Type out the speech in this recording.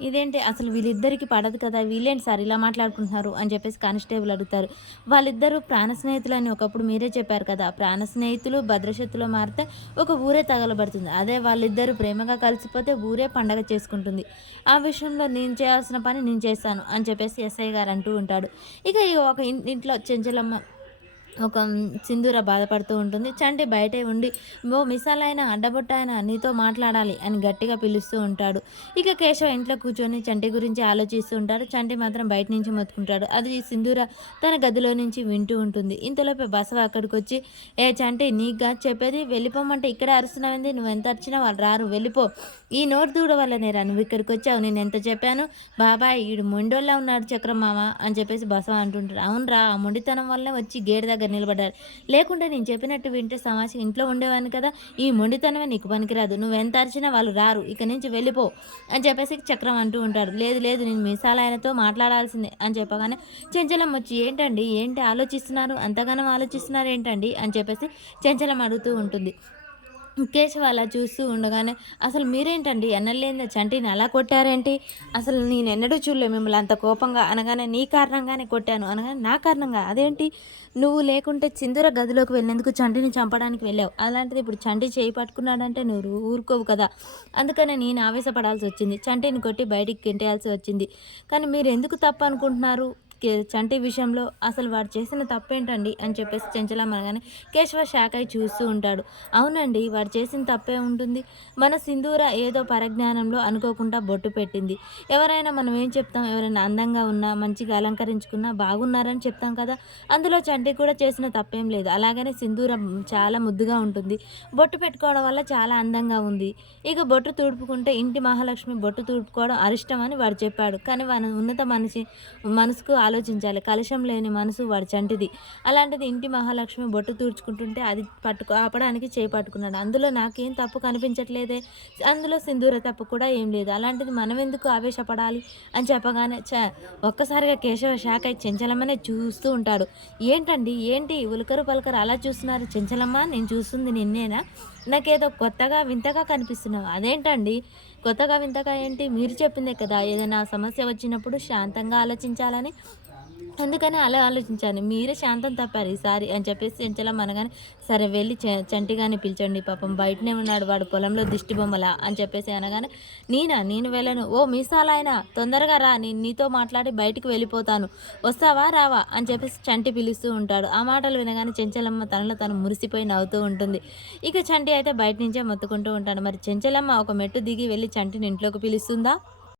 ఇదేంటి అసలు వీళ్ళిద్దరికీ పడదు కదా! వీళ్ళేంటి సార్ ఇలా మాట్లాడుకుంటున్నారు అని చెప్పేసి కానిస్టేబుల్ అడుగుతారు. వాళ్ళిద్దరూ ప్రాణ స్నేహితులని ఒకప్పుడు మీరే చెప్పారు కదా! ప్రాణ స్నేహితులు భద్రశత్రువులో మారితే ఒక ఊరే తగలబడుతుంది. అదే వాళ్ళిద్దరూ ప్రేమగా కలిసిపోతే ఊరే పండగ చేసుకుంటుంది. ఆ విషయంలో నేను చేయాల్సిన పని నేను చేశాను అని చెప్పేసి ఎస్ఐ గారు అంటూ ఉంటాడు. ఇక ఈ ఒక ఇంట్లో చెంచలమ్మ సింధూర బాధపడుతూ ఉంటుంది. చంటి బయటే ఉండి "ఓ మిసాలైన, అడ్డబొట్టాయన నీతో మాట్లాడాలి" అని గట్టిగా పిలుస్తూ ఉంటాడు. ఇక కేశవ ఇంట్లో కూర్చొని చంటి గురించి ఆలోచిస్తూ ఉంటాడు. చంటి మాత్రం బయట నుంచి మొత్తుకుంటాడు. అది సింధూర తన గదిలో నుంచి వింటూ ఉంటుంది. ఇంతలోపే బసవ అక్కడికొచ్చి "ఏ చంటి నీకుగా చెప్పేది వెళ్ళిపోమంటే ఇక్కడే అరుస్తున్నావేంది? నువ్వెంత అరిచినా వాళ్ళు రారు వెళ్ళిపో. ఈ నోరు దూడ వల్లనేరా నువ్వు ఇక్కడికొచ్చావు. నేనెంత చెప్పాను బాబాయ్ ఈడు మొండోల్లా ఉన్నాడు చక్రం మామ" అని చెప్పేసి బసవ అంటుంటాడు. అవునురా ఆ మొండితనం వల్లనే వచ్చి గేటు దగ్గర నిలబడ్డాడు. లేకుంటే నేను చెప్పినట్టు వింటే సమాజం ఇంట్లో ఉండేవాడిని కదా! ఈ మొండితనమే నీకు పనికిరాదు. నువ్వెంత అరిచినా వాళ్ళు రారు. ఇక నుంచి వెళ్ళిపో అని చెప్పేసి చక్రం అంటూ ఉంటాడు. లేదు లేదు నేను మీసాలాయనతో మాట్లాడాల్సిందే అని చెప్పగానే చెంచలమ్మ వచ్చి ఏంటండి? ఏంటి ఆలోచిస్తున్నారు? అంతగానం ఆలోచిస్తున్నారు ఏంటండి? అని చెప్పేసి చెంచలమ్మ అడుగుతూ ఉంటుంది. కేశవ అలా చూస్తూ ఉండగానే, "అసలు మీరేంటండి ఎన్నడలేనిదే చంటిని అలా కొట్టారేంటి? అసలు నేనెన్నడూ చూడలే మిమ్మల్ని అంత కోపంగా" అనగానే, "నీ కారణంగానే కొట్టాను" అనగానే, "నా కారణంగా? అదేంటి? నువ్వు లేకుంటే సింధూర గదిలోకి వెళ్ళేందుకు చంటిని చంపడానికి వెళ్ళావు. అలాంటిది ఇప్పుడు చంటి చేయి పట్టుకున్నాడంటే నువ్వు ఊరుకోవు కదా! అందుకనే నేను ఆవేశపడాల్సొచ్చింది. చంటిని కొట్టి బయటికి గెంటేయాల్సి వచ్చింది. కానీ మీరెందుకు తప్పనుకుంటున్నారు? చంటి విషయంలో అసలు వాడు చేసిన తప్పేంటండి?" అని చెప్పేసి చెంచలమ్మ అనగానే, కేశవ షాక్ అయి చూస్తూ ఉంటాడు. అవునండి. వాడు చేసిన తప్పే ఉంటుంది. మన సింధూర ఏదో పరజ్ఞానంలో అనుకోకుండా బొట్టు పెట్టింది. ఎవరైనా మనం ఏం చెప్తాం? ఎవరైనా అందంగా ఉన్నా, మంచిగా అలంకరించుకున్నా బాగున్నారని చెప్తాం కదా! అందులో చంటి కూడా చేసిన తప్పేం లేదు. అలాగని సింధూర చాలా ముద్దుగా ఉంటుంది. బొట్టు పెట్టుకోవడం వల్ల చాలా అందంగా ఉంది. ఇక బొట్టు తుడుపుకుంటే ఇంటి మహాలక్ష్మి బొట్టు తుడుపుకోవడం అరిష్టం అని వాడు చెప్పాడు. కానీ వాని ఉన్నత మనసుకు ఆలోచించాలి. కలశం లేని మనసు వాడి చంటిది. అలాంటిది ఇంటి మహాలక్ష్మి బొట్టు తుడుచుకుంటుంటే అది ఆపడానికి చేయి పట్టుకున్నాడు. అందులో నాకేం తప్పు కనిపించట్లేదే. అందులో సింధూర తప్పు కూడా ఏం లేదు. అలాంటిది మనమెందుకు ఆవేశపడాలి అని చెప్పగానే ఒక్కసారిగా కేశవ షాక్ అయి చెంచలమ్మనే చూస్తూ ఉంటాడు. ఏంటండి? ఏంటి ఉలకరు పలకరు అలా చూస్తున్నారు? చెంచలమ్మ నేను చూస్తుంది నిన్నేనా? నాకేదో కొత్తగా వింతగా కనిపిస్తున్నావు. అదేంటండి? కొత్తగా వింతగా ఏంటి? మీరు చెప్పిందే కదా! ఏదైనా సమస్య వచ్చినప్పుడు శాంతంగా ఆలోచించాలని. అందుకని అలా ఆలోచించాను. మీరే శాంతం తప్పారు ఈసారి అని చెప్పేసి చెంచలమ్మ అనగానే, సరే వెళ్ళి చంటిగాని పిలిచండి పాపం బయటనే ఉన్నాడు వాడు పొలంలో దిష్టి బొమ్మలా అని చెప్పేసి అనగానే, నేనా? నేను వెళ్ళను. ఓ మీసాలాయన తొందరగా రా నేను నీతో మాట్లాడి బయటికి వెళ్ళిపోతాను. వస్తావా? రావా? అని చెప్పేసి చంటి పిలుస్తూ ఉంటాడు. ఆ మాటలు వినగానే చెంచలమ్మ తనలో తను మురిసిపోయి నవ్వుతూ ఉంటుంది. ఇక చంటి అయితే బయట నుంచే మొత్తుకుంటూ ఉంటాడు. మరి చెంచలమ్మ ఒక మెట్టు దిగి వెళ్ళి చంటిని ఇంట్లోకి పిలుస్తుందా?